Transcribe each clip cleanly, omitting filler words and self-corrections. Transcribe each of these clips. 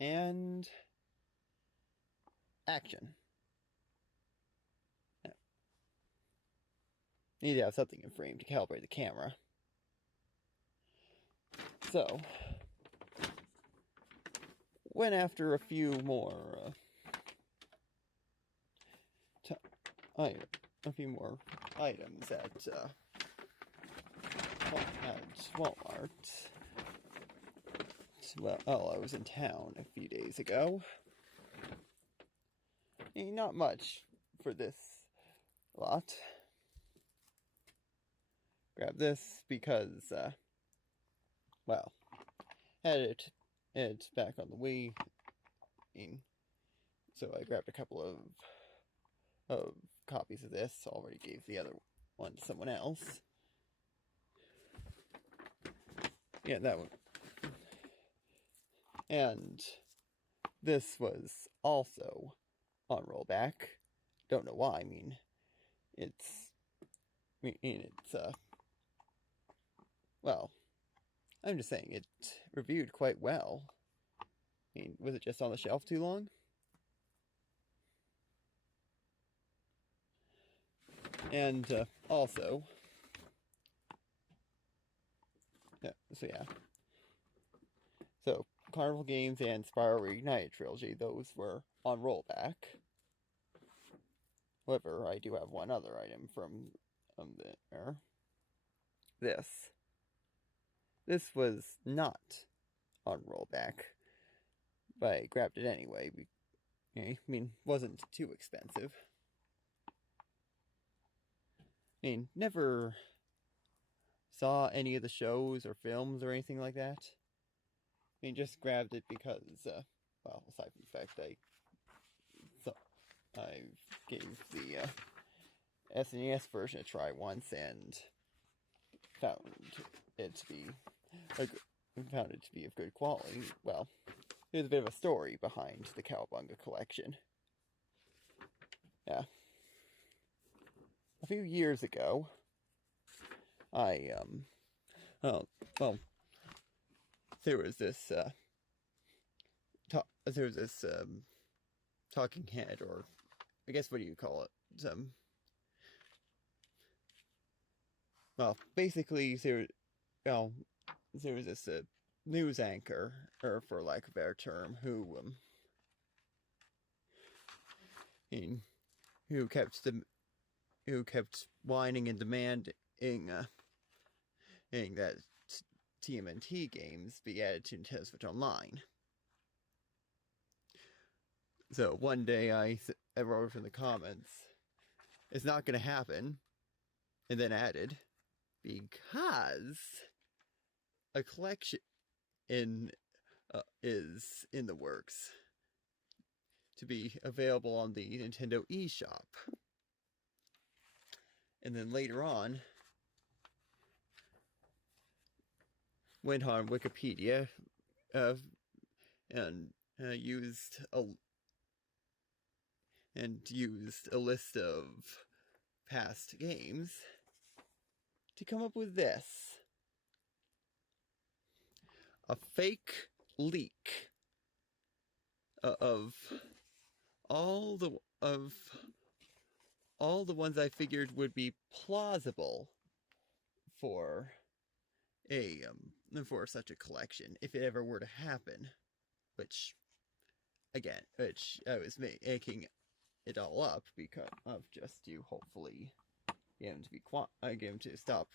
And action. Yeah. Need to have something in frame to calibrate the camera. So, went after a few more items at Walmart. Well, I was in town a few days ago. Not much for this lot. Grabbed this because, well, had it back on the Wii, so I grabbed a couple of copies of this. Already gave the other one to someone else. Yeah, that one. And this was also on rollback. Don't know why. Well, I'm just saying it reviewed quite well. Was it just on the shelf too long? And also, so Carnival Games and Spyro Reignited Trilogy, those were on rollback. However, I do have one other item from there. This was not on rollback, but I grabbed it anyway. Wasn't too expensive. Never saw any of the shows or films or anything like that. Just grabbed it because, well, aside from the fact I gave the SNES version a try once and found it to be of good quality. Well, there's a bit of a story behind the Cowabunga collection. Yeah. A few years ago, there was this talking head, or I guess what do you call it? Basically there was this news anchor, or for lack of a better term, who kept whining and demanding that TMNT games be added to Nintendo Switch Online. So one day I wrote in the comments, it's not going to happen, and then added, because a collection is in the works to be available on the Nintendo eShop. And then later on, went on Wikipedia and used a list of past games to come up with this. A fake leak of all the ones I figured would be plausible for such a collection, if it ever were to happen. Which I was making it all up because of just to hopefully get him to stop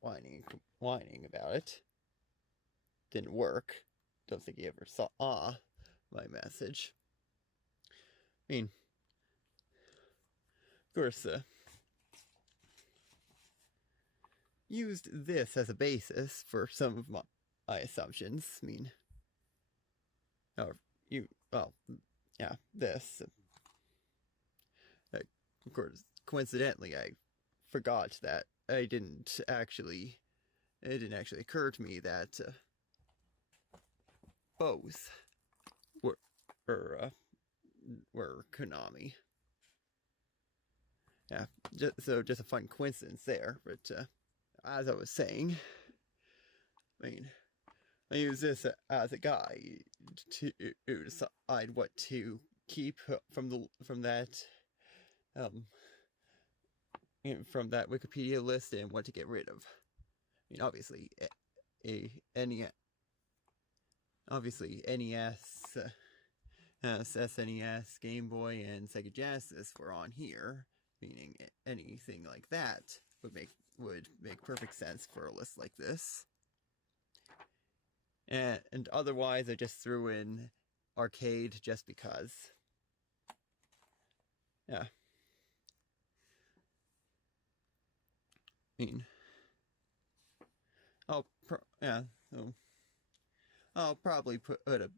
whining about it. Didn't work. Don't think he ever saw my message. Of course, used this as a basis for some of my assumptions. This. Of course, coincidentally, I forgot that it didn't actually occur to me that both were Konami. Yeah, just a fun coincidence there. But as I was saying, I use this as a guide to decide what to keep from that Wikipedia list and what to get rid of. I mean, obviously, NES, SNES, Game Boy, and Sega Genesis were on here, meaning anything like that would make perfect sense for a list like this. And otherwise, I just threw in arcade just because. Yeah. I mean, I'll probably put a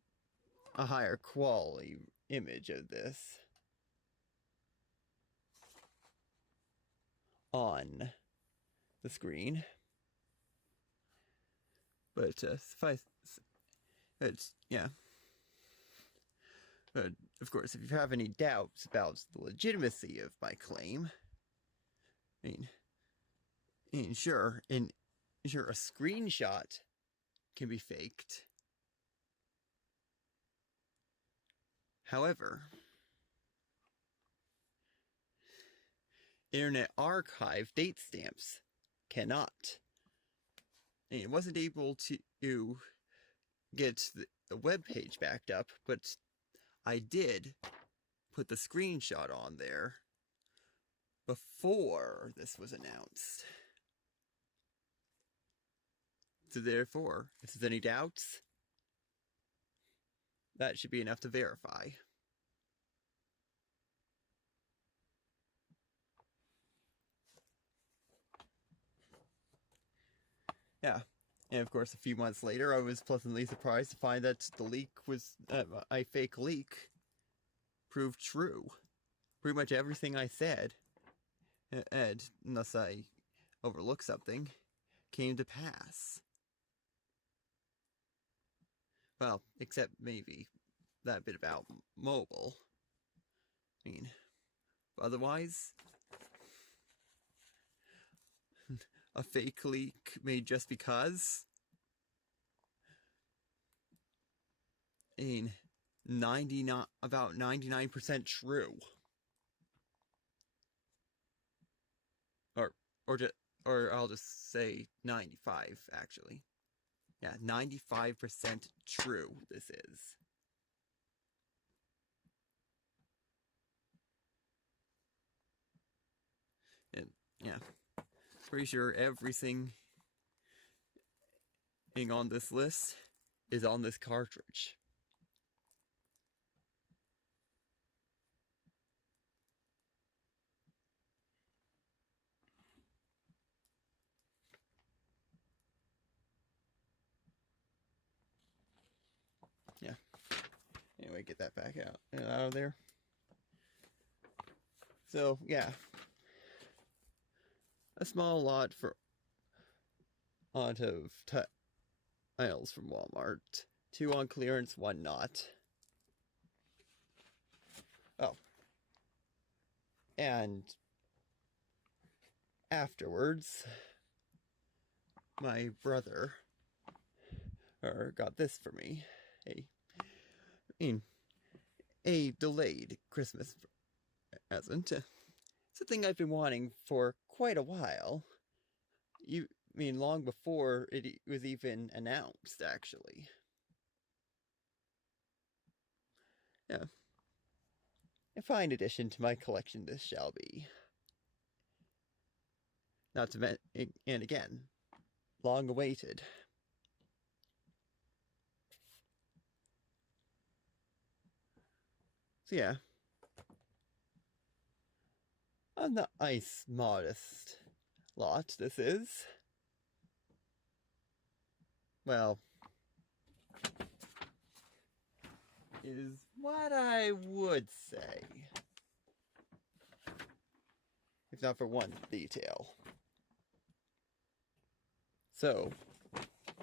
higher quality image of this on the screen. But yeah. But of course, if you have any doubts about the legitimacy of my claim, I mean, sure, a screenshot can be faked. However, Internet Archive date stamps cannot. And it wasn't able to get the web page backed up, but I did put the screenshot on there before this was announced. So therefore, if there's any doubts, that should be enough to verify. Yeah, and of course, a few months later, I was pleasantly surprised to find that the leak was a fake leak proved true. Pretty much everything I said, and unless I overlooked something, came to pass. Well, except maybe that bit about mobile. I mean, otherwise, a fake leak made just because. I mean, about 99% true. Or I'll just say 95, actually. Yeah, 95% true this is. And yeah, pretty sure everything on this list is on this cartridge. Yeah. Anyway, get that back out of there. So, yeah. A small lot out of tiles from Walmart. 2 on clearance, 1 not. Oh. And afterwards, my brother got this for me. A delayed Christmas present. It's a thing I've been wanting for quite a while. Long before it was even announced, actually. Yeah. A fine addition to my collection this shall be. Not to mention, and again, long awaited. So yeah. A nice, modest lot this is. Well, is what I would say. If not for one detail. So,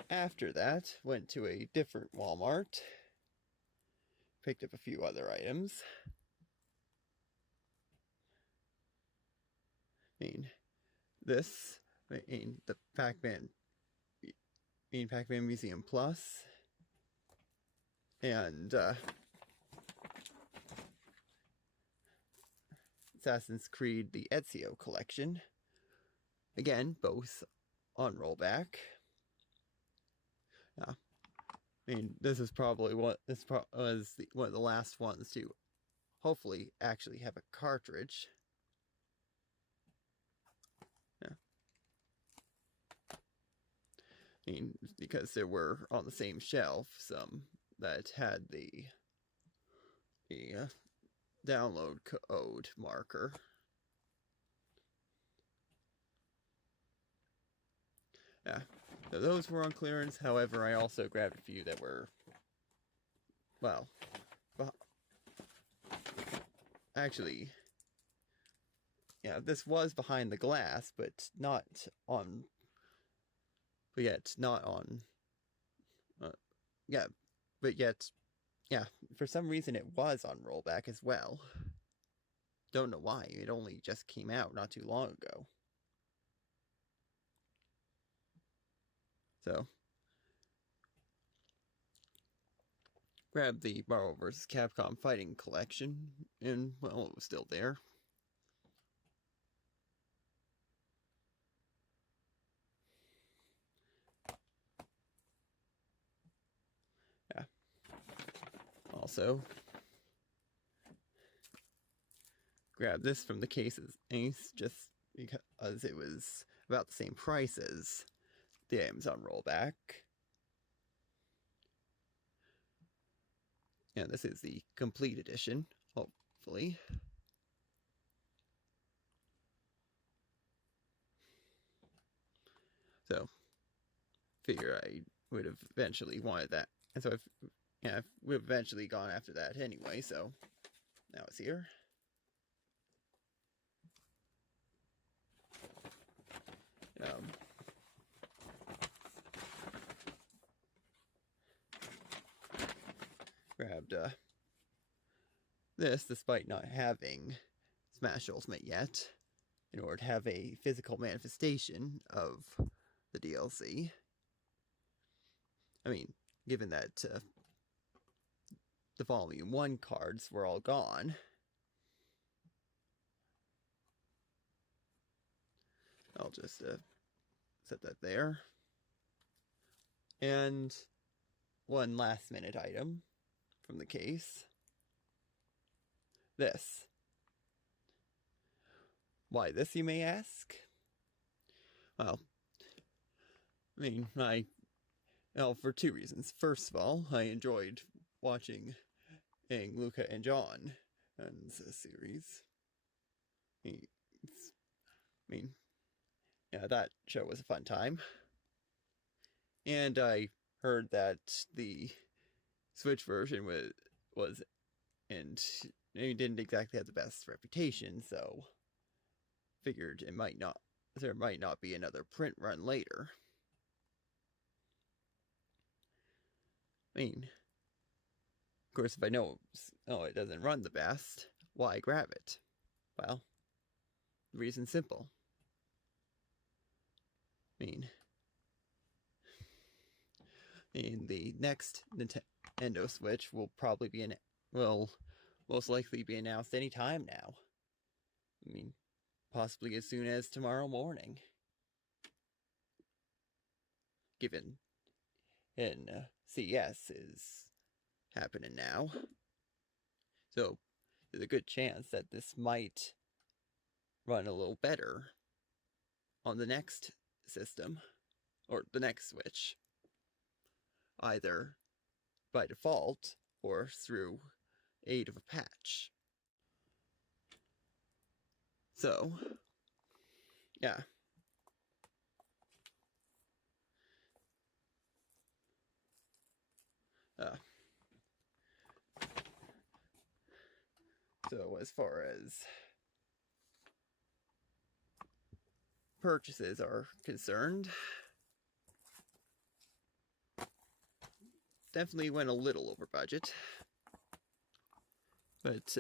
after that, went to a different Walmart. Picked up a few other items. The Pac-Man Pac-Man Museum Plus, and Assassin's Creed the Ezio collection. Again, both on rollback. Yeah. This is probably one of the last ones to hopefully actually have a cartridge. Yeah. Because there were on the same shelf some that had the download code marker. Yeah, so those were on clearance. However, I also grabbed a few that were, well, actually, yeah, this was behind the glass, but not on, but yet not on, yeah, but yet, yeah, for some reason it was on rollback as well. Don't know why, it only just came out not too long ago. So, grabbed the Marvel vs. Capcom Fighting Collection, and, well, it was still there. Yeah. Also, grabbed this from the cases Ace just because it was about the same price as the Amazon rollback. And this is the complete edition, hopefully. So, figure I would have eventually wanted that. And so we've eventually gone after that anyway, so now it's here. Grabbed this despite not having Smash Ultimate yet, in order to have a physical manifestation of the DLC. I mean, given that the Volume 1 cards were all gone. I'll just set that there. And one last minute item from the case. This. Why this, you may ask? Well, for two reasons. First of all, I enjoyed watching Luca and John in this series. Yeah, that show was a fun time. And I heard that the Switch version was and it didn't exactly have the best reputation, so figured there might not be another print run later. Of course, if I know it doesn't run the best, why grab it? Well, the reason's simple. The next Nintendo Switch will most likely be announced any time now. Possibly as soon as tomorrow morning. Given CES is happening now. So, there's a good chance that this might run a little better on the next system, or the next Switch. Either by default, or through aid of a patch. So, yeah. So as far as purchases are concerned, definitely went a little over budget, but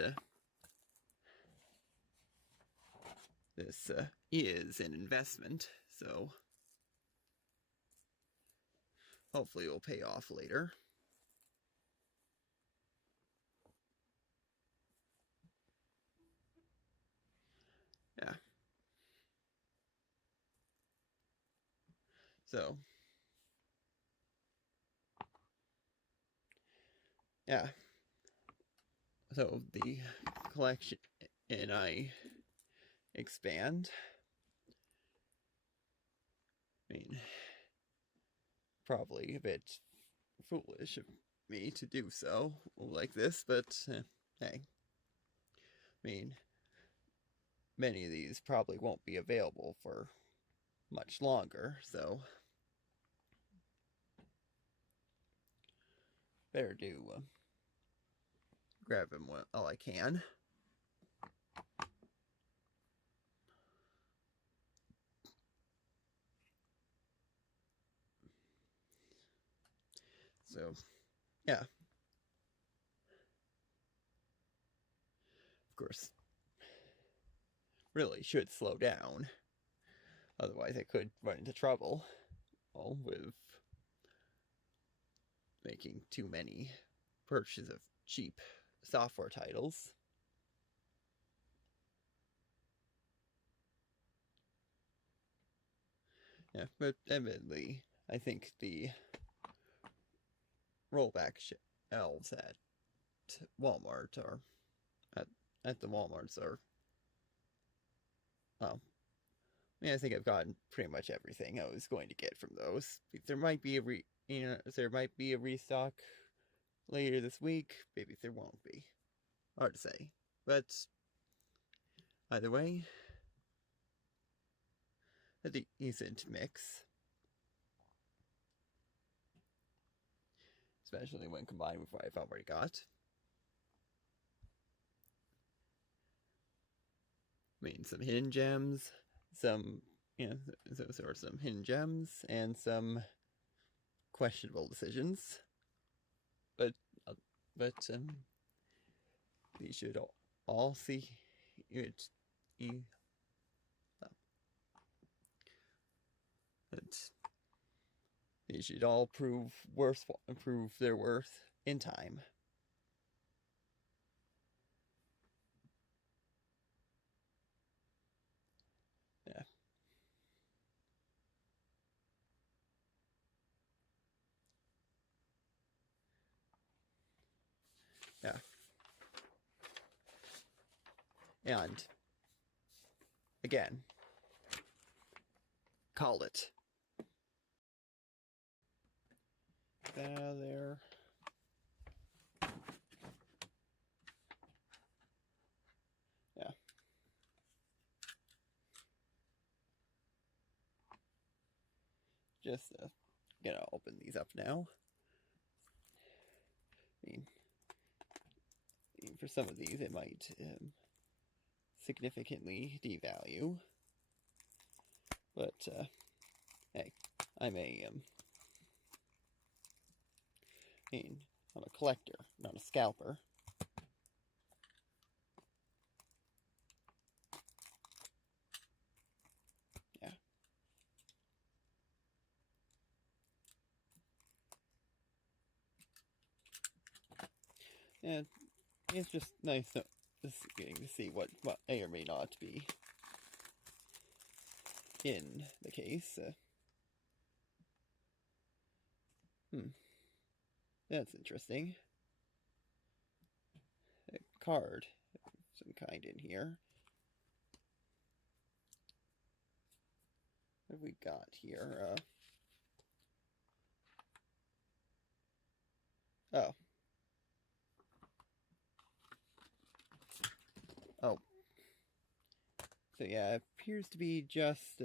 this is an investment, so hopefully will pay off later. Yeah. So, yeah. So the collection and I expand. I mean, probably a bit foolish of me to do so like this, but hey. I mean, many of these probably won't be available for much longer, so better do grab them while I can. So, yeah. Of course, really should slow down. Otherwise, I could run into trouble with making too many purchases of cheap software titles. Yeah, but evidently, I think the rollback shelves at Walmart are at the Walmarts are. Well, I mean, I think I've gotten pretty much everything I was going to get from those. There might be there might be a restock later this week. Maybe there won't be. Hard to say. But either way, a decent mix. Especially when combined with what I've already got. I mean, some hidden gems, some, some hidden gems, and some questionable decisions. But you should all see it. They should all prove their worth in time. Yeah. Yeah. And again, call it. There. Yeah. Just gonna open these up now. I mean, for some of these, it might significantly devalue. But hey, I'm a collector, not a scalper. Yeah. And it's just nice just getting to see what may or may not be in the case. That's interesting. A card of some kind in here. What have we got here? Oh. Oh. So yeah, it appears to be just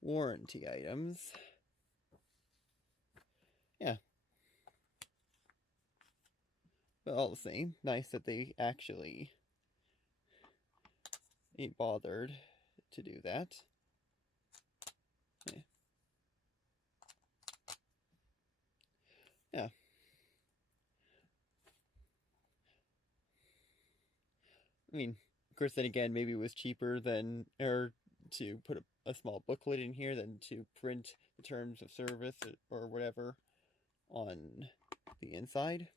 warranty items. Yeah. But all the same, nice that they actually ain't bothered to do that. Yeah. Yeah. I mean, of course, then again, maybe it was cheaper than, or to put a small booklet in here than to print the terms of service or whatever on the inside.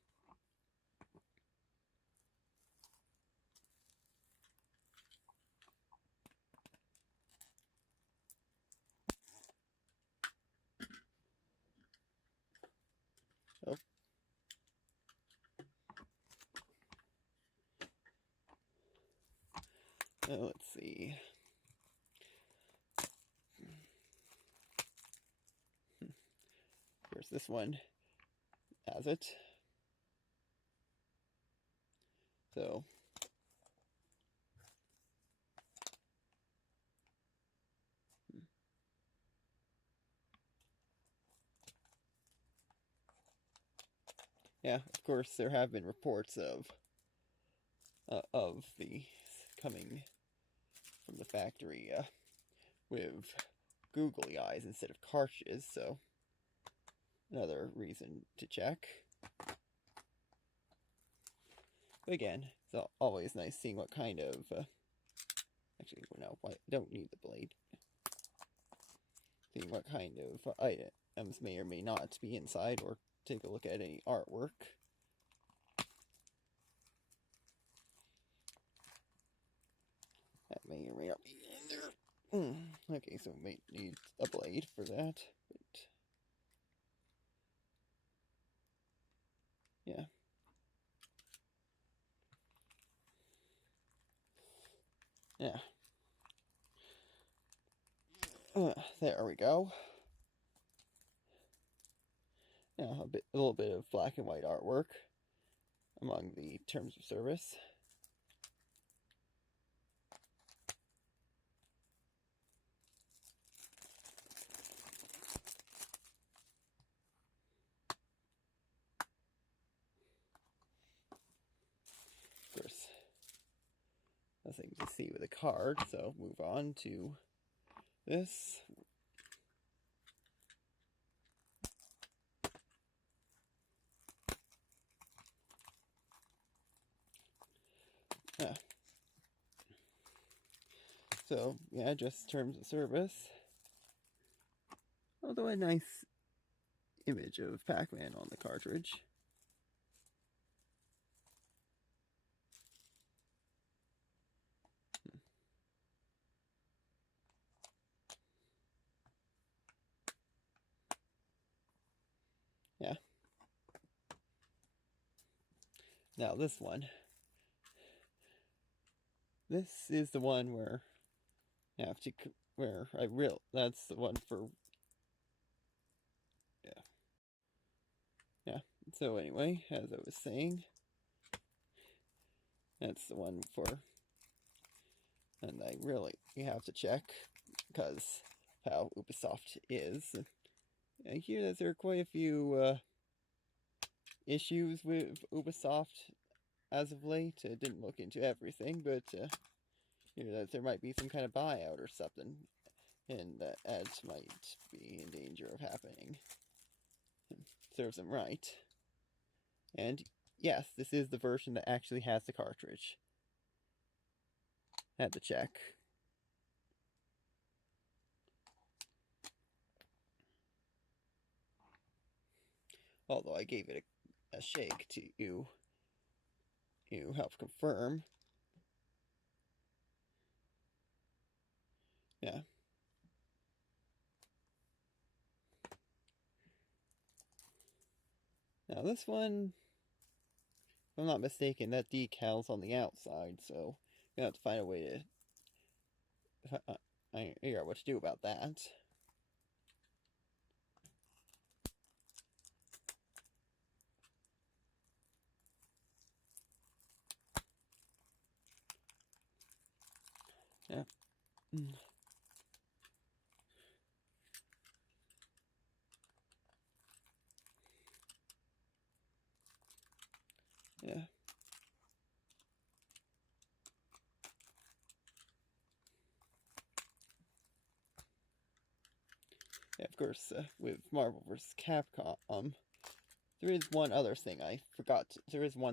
Oh. Let's see. Here's this one has it. So yeah, of course there have been reports of these coming from the factory with googly eyes instead of cartridges, so another reason to check. But again, it's always nice seeing what kind of actually, no, I don't need the blade. Seeing what kind of items may or may not be inside, or take a look at any artwork. That may or may not be in there. Okay, so we may need a blade for that, but yeah. Yeah. There we go. Yeah, a little bit of black and white artwork among the terms of service. Of course, nothing to see with a card, so move on to this. Yeah. So, yeah, just terms of service. Although a nice image of Pac-Man on the cartridge. Yeah. Now this one. This is the one where you have to, that's the one for, yeah. Yeah, so anyway, as I was saying, that's the one for, and you have to check, because how Ubisoft is. I hear that there are quite a few issues with Ubisoft as of late. I didn't look into everything, but hear that there might be some kind of buyout or something, and that ads might be in danger of happening. Serves them right. And yes, this is the version that actually has the cartridge. Had to check. Although I gave it a shake to help confirm. Yeah. Now this one, if I'm not mistaken, that decal's on the outside, so we have to find a way to figure out what to do about that. Yeah. Yeah. Yeah, of course, with Marvel vs. Capcom, there is one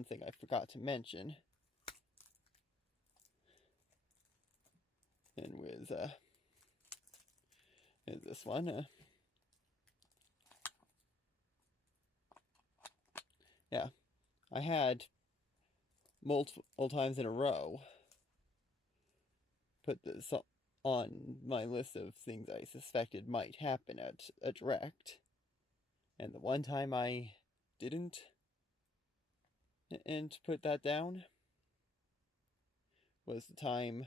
thing I forgot to mention. And with is this one. Yeah, I had multiple times in a row put this on my list of things I suspected might happen at a direct. And the one time I didn't and put that down was the time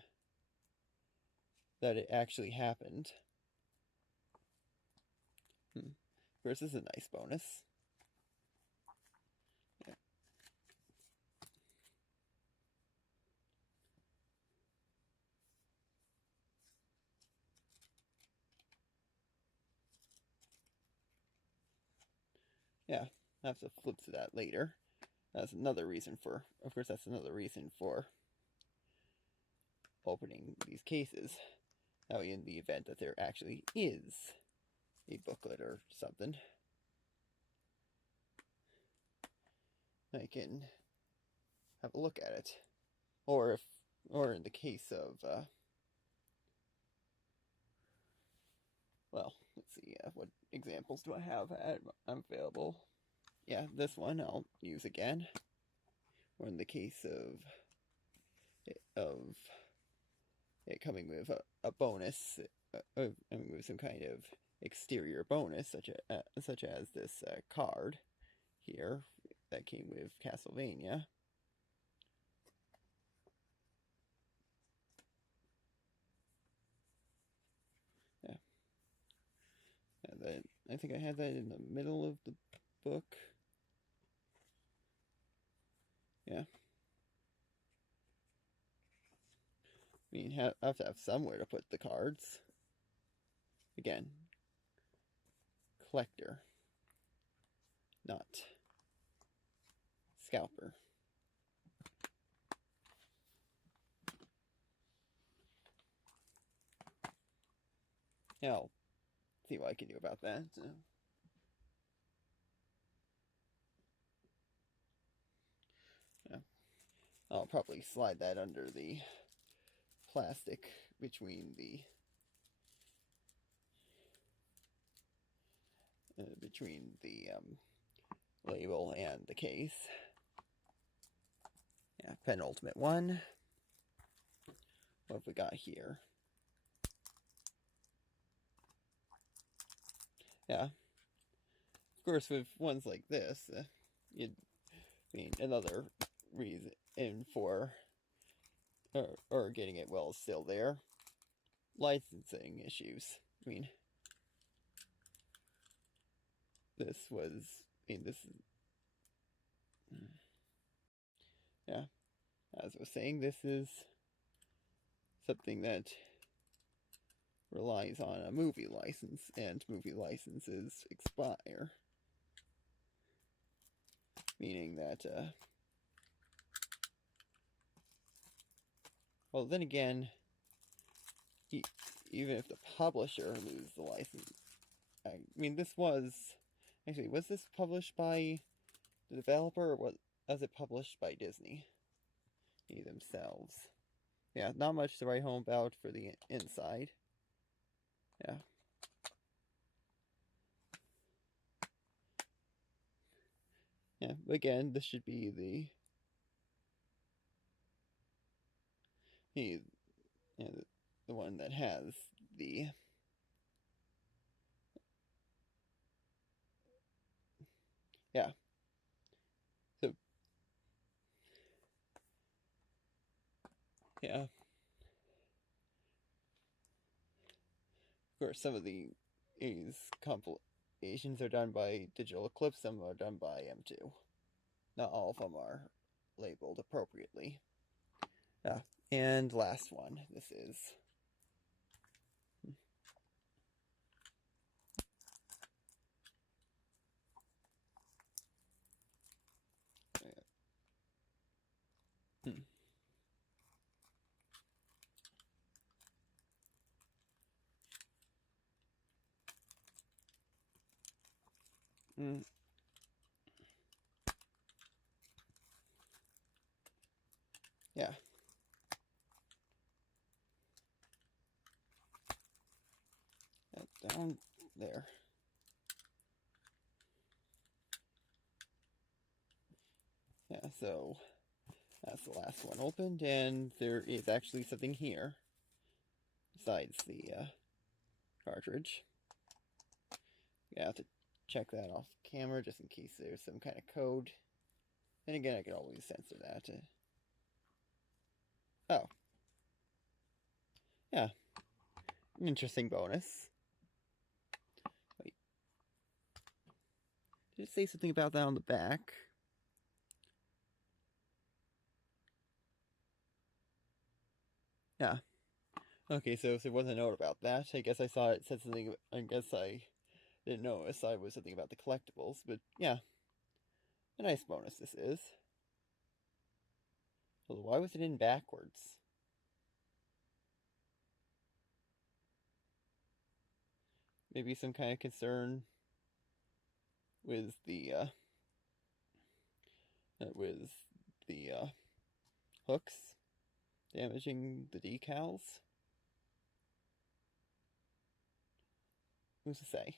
that it actually happened. First, this is a nice bonus. Yeah, I have to flip to that later. That's another reason for, of course, that's another reason for opening these cases. Now, in the event that there actually is a booklet or something, I can have a look at it. Or in the case of, well, let's see, what examples do I have available? Yeah, this one I'll use again. Or in the case of it coming with a bonus, with some kind of exterior bonus, such as this card here that came with Castlevania. Yeah, and I think I had that in the middle of the book. Yeah. I mean, I have to have somewhere to put the cards. Again, collector, not scalper. Yeah, I'll see what I can do about that. Yeah. I'll probably slide that under the plastic between the label and the case. Yeah, penultimate one. What have we got here? Yeah. Of course, with ones like this, another reason for or getting it well is still there. Licensing issues. I mean, this is, yeah, as I was saying, this is something that relies on a movie license, and movie licenses expire. Meaning that, well, then again, even if the publisher loses the license, I mean, was this published by the developer, or was it published by Disney themselves? Yeah, not much to write home about for the inside. Yeah. Yeah, again, this should be the one that has the yeah. So yeah. Of course, some of these compilations are done by Digital Eclipse, some are done by M2. Not all of them are labeled appropriately. Yeah, and last one. This is yeah. That there. Yeah, so that's the last one opened, and there is actually something here besides the cartridge. You have to check that off camera just in case there's some kind of code. And again, I could always censor that. Oh. Yeah. An interesting bonus. Wait. Did it say something about that on the back? Yeah. Okay, so if there was a note about that, I guess I saw it said something. I guess I didn't notice I was something about the collectibles, but yeah. A nice bonus this is. Well, why was it in backwards? Maybe some kind of concern with the hooks damaging the decals. Who's to say?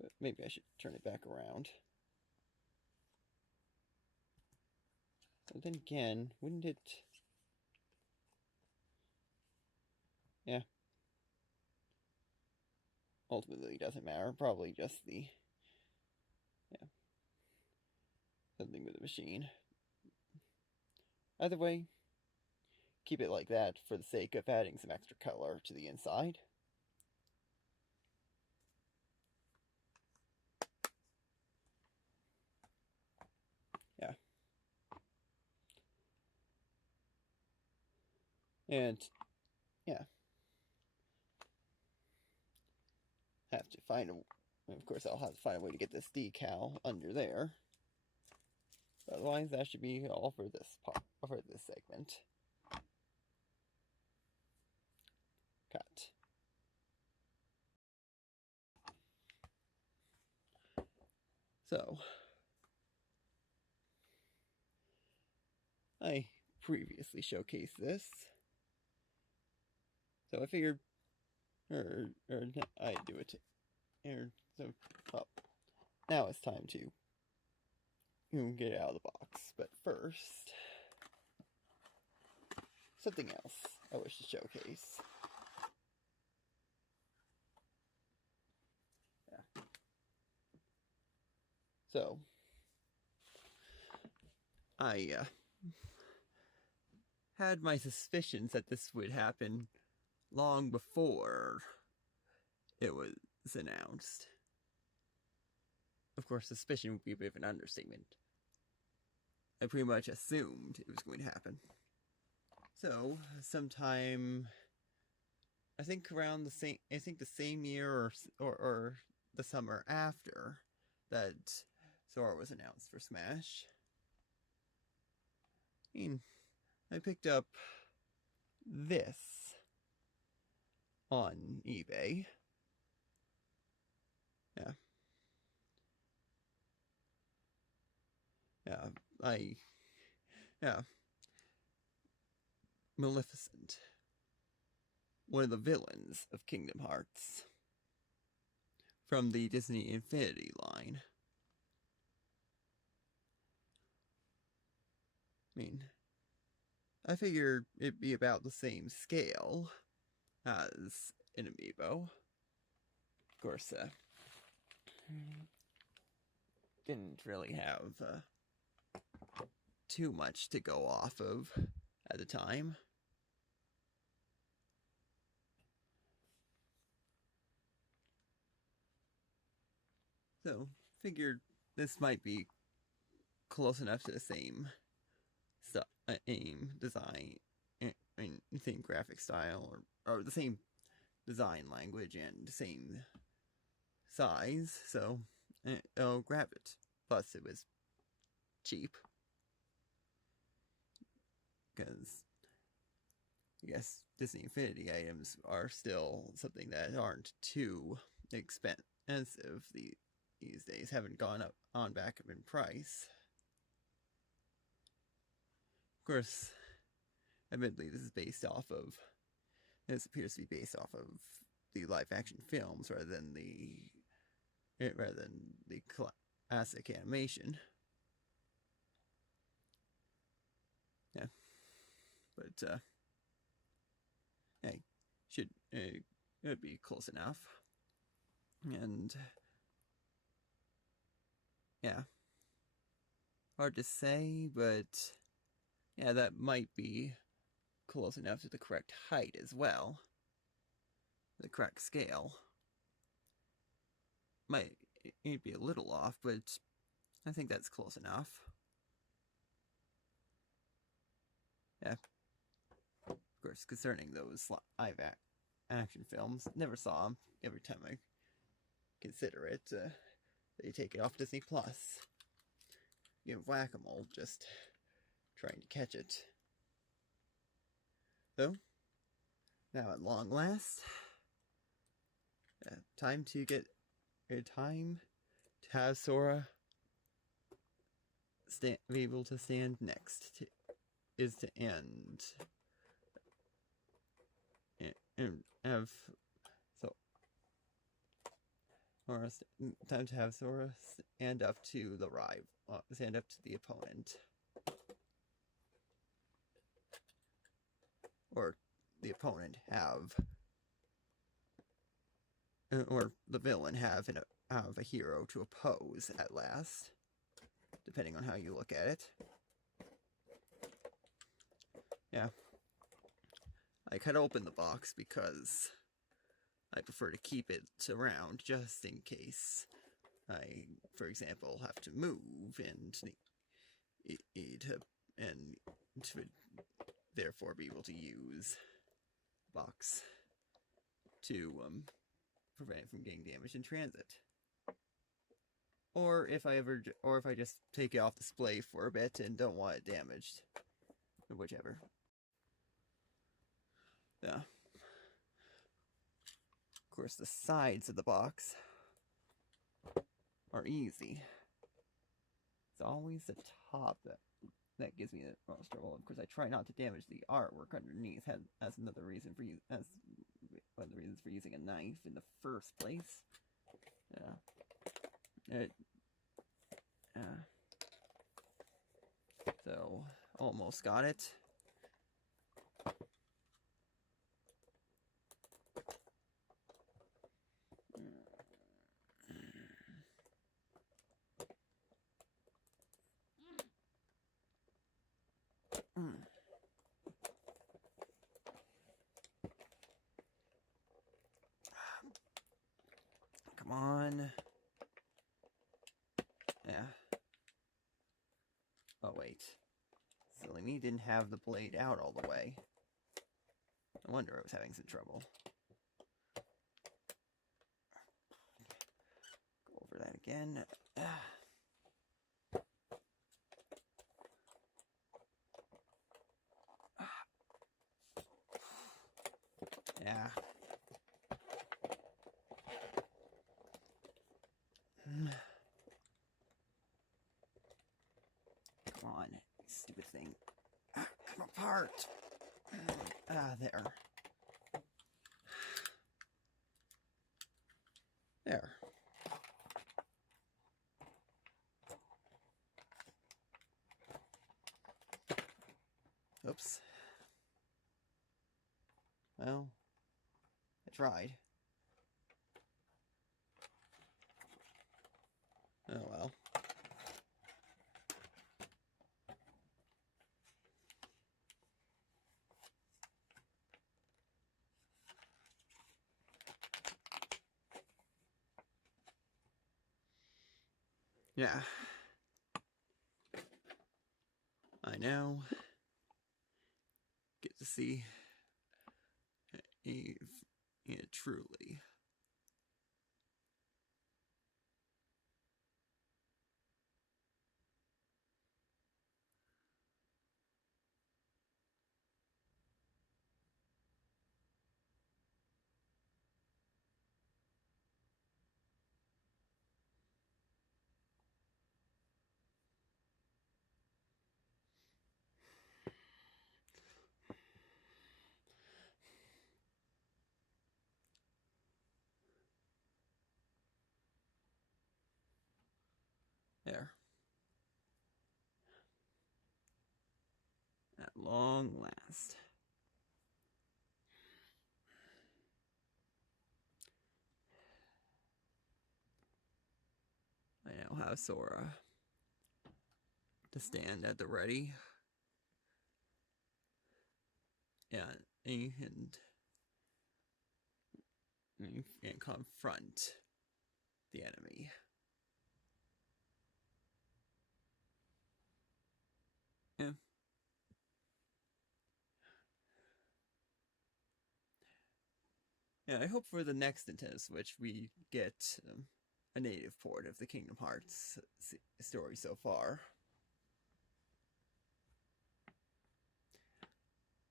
But maybe I should turn it back around. But then again, wouldn't it... Yeah. Ultimately, it doesn't matter. Probably just the... Yeah. Something with the machine. Either way, keep it like that for the sake of adding some extra color to the inside. Yeah. And, yeah. Have to find a... Of course, I'll have to find a way to get this decal under there. Otherwise, that should be all for this part, for this segment. Cut. So, I previously showcased this, so I figured, I do it, so, well, now it's time to get it out of the box, but first, something else I wish to showcase. Yeah. So, I had my suspicions that this would happen long before it was announced. Of course, suspicion would be a bit of an understatement. I pretty much assumed it was going to happen. So, sometime, I think around the same year or the summer after that Sora was announced for Smash, I picked up this on eBay. Yeah. Yeah. Maleficent. One of the villains of Kingdom Hearts. From the Disney Infinity line. I figured it'd be about the same scale as an amiibo. Of course, didn't really have too much to go off of at the time. So, figured this might be close enough to the same stuff, design, same graphic style, or the same design language and the same size, so I'll grab it. Plus, it was cheap. Because I guess Disney Infinity items are still something that aren't too expensive these days. Haven't gone back up in price. Of course, admittedly, this appears to be based off of the live-action films rather than the classic animation. Yeah, but hey, it would be close enough, and yeah, hard to say, but yeah, that might be close enough to the correct height as well, the correct scale. Might be a little off, but I think that's close enough. Yeah. Of course, concerning those live action films, never saw them. Every time I consider it, they take it off Disney Plus. Give whack-a-mole, just trying to catch it. So, now at long last, time to have Sora be able to stand next is to end and have time to have Sora stand up to the stand up to the opponent, or the opponent or the villain have a hero to oppose at last, depending on how you look at it. Yeah. I cut open the box because I prefer to keep it around just in case I, for example, have to move and to therefore be able to use the box to prevent it from getting damaged in transit. Or if I just take it off display for a bit and don't want it damaged. Whichever. Yeah. Of course, the sides of the box are easy. It's always the top that gives me the most trouble. Of course, I try not to damage the artwork underneath. As another reason for one of the reasons for using a knife in the first place. Yeah. So almost got it. Come on. Yeah. Oh, wait. Silly me, didn't have the blade out all the way. No wonder I was having some trouble. Go over that again. Yeah. Come on, stupid thing. Come apart. There. There. Oops. Well, I tried. Oh well. Yeah. I now get to see Eve truly. There. At long last. I now have Sora to stand at the ready. Yeah, and confront the enemy. Yeah. Yeah, I hope for the next Nintendo Switch we get a native port of the Kingdom Hearts story so far.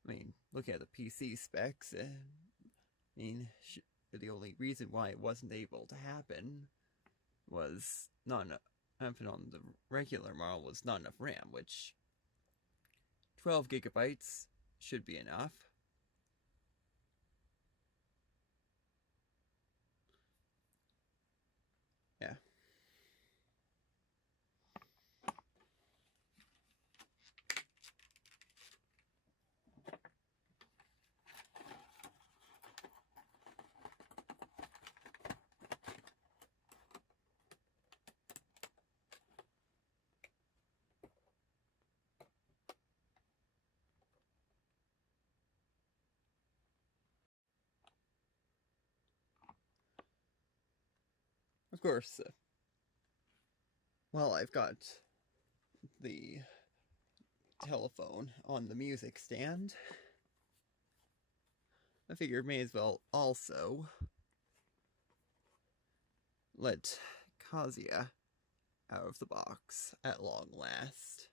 I mean, looking at the PC specs, I mean, the only reason why it wasn't able to happen was not enough. Happen on the regular model was not enough RAM, which 12 gigabytes should be enough. Yeah. Of course, well, I've got the telephone on the music stand. I figured may as well also let Kazuya out of the box at long last.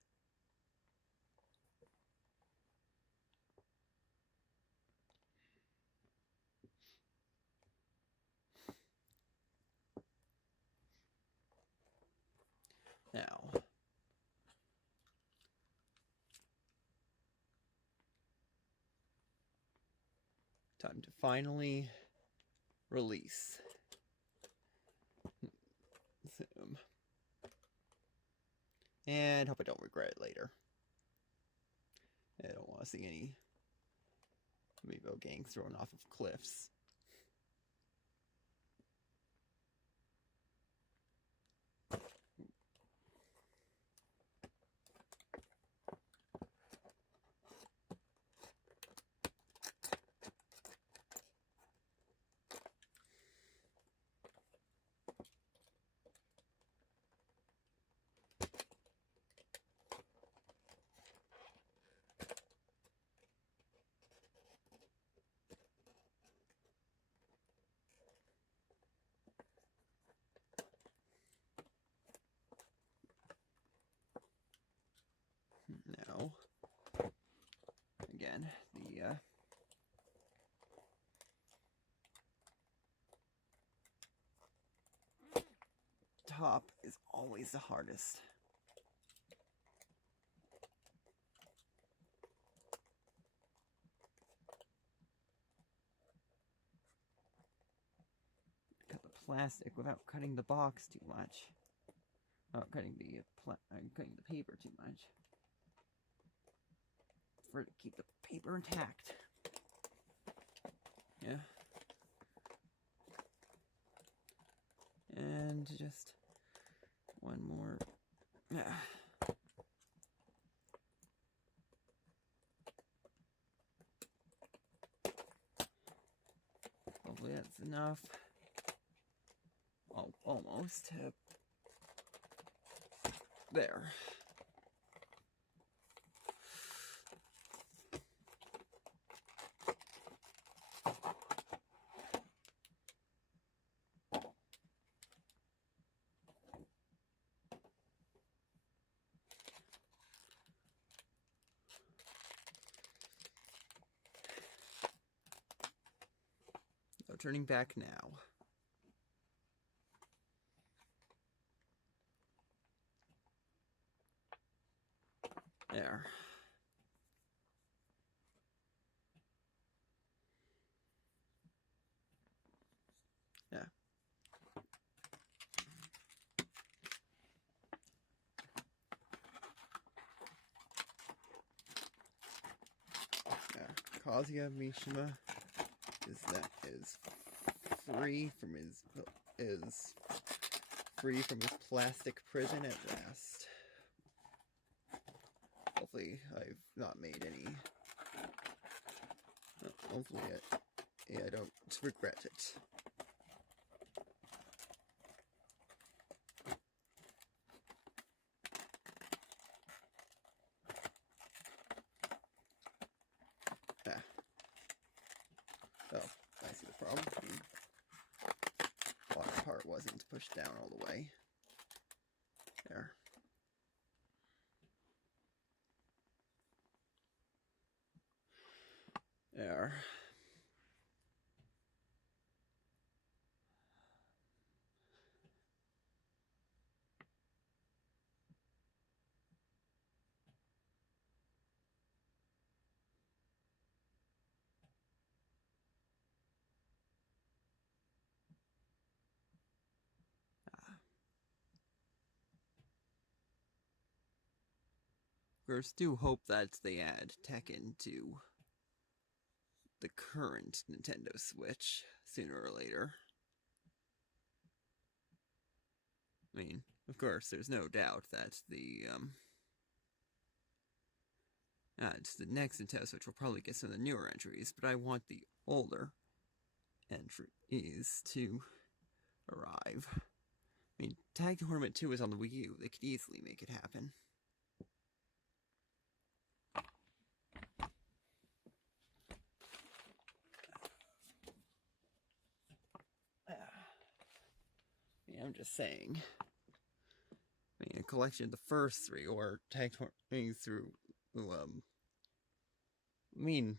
Now, time to finally release him. And hope I don't regret it later. I don't want to see any Amiibo gangs thrown off of cliffs. Now, again, the top is always the hardest. Cut the plastic without cutting the box too much. Without cutting the paper too much. For to keep the paper intact. Yeah. And just one more. Yeah. Hopefully that's enough. Oh, almost. There. No turning back now. There. Yeah. Kazuya Mishima is free from his plastic prison at last. Hopefully I've not made any. Hopefully I don't regret it. Oh, I see the problem. The bottom part wasn't pushed down all the way. There. There. Of course, do hope that they add Tekken to the current Nintendo Switch sooner or later. I mean, of course, there's no doubt that the next Nintendo Switch will probably get some of the newer entries, but I want the older entries to arrive. I mean, Tag Tournament 2 is on the Wii U. They could easily make it happen. I'm just saying. I mean, a collection of the first three, or tag tournaments through, I mean,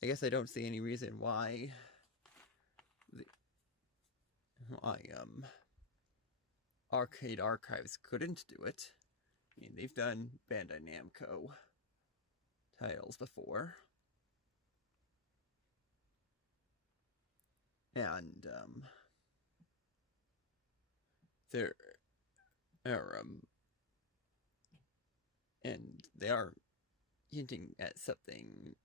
I guess I don't see any reason why Arcade Archives couldn't do it. I mean, they've done Bandai Namco titles before. And, and they are hinting at something,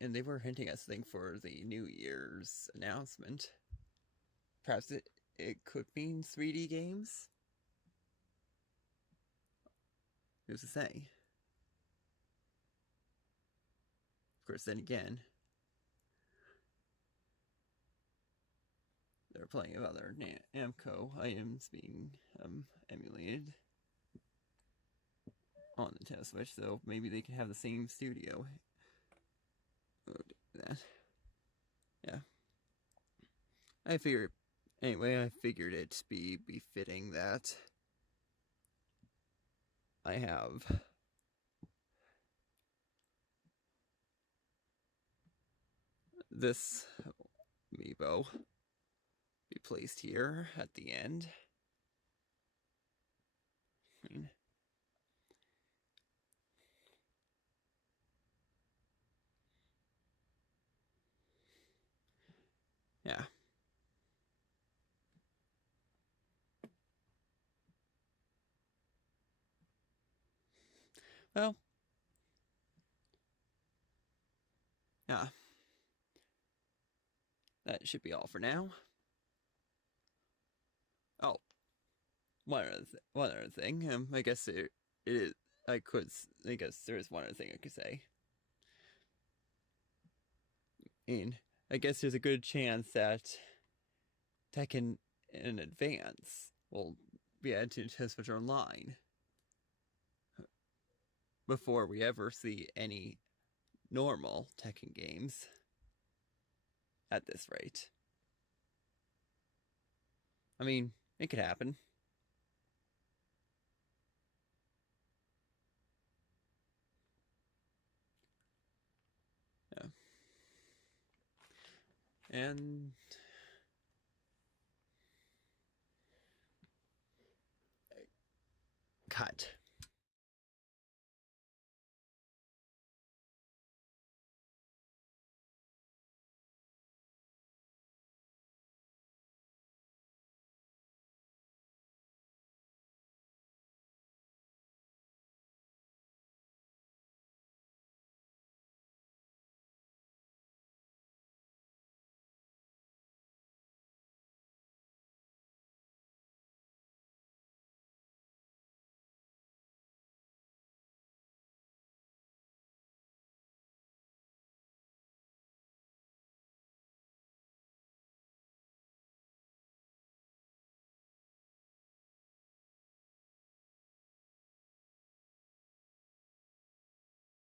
and they were hinting at something for the New Year's announcement. Perhaps it could mean 3D games? Who's to say? Of course, then again, there are plenty of other Namco items being emulated on the Nintendo Switch, so maybe they can have the same studio do that. Yeah. I figured it be befitting that I have this amiibo be placed here at the end. I mean, yeah. Well, yeah. That should be all for now. Oh, one other thing. I guess it is. I guess there is one other thing I could say. I guess there's a good chance that Tekken in Advance will be added to Nintendo Switch Online before we ever see any normal Tekken games at this rate. I mean, it could happen. Yeah. And cut.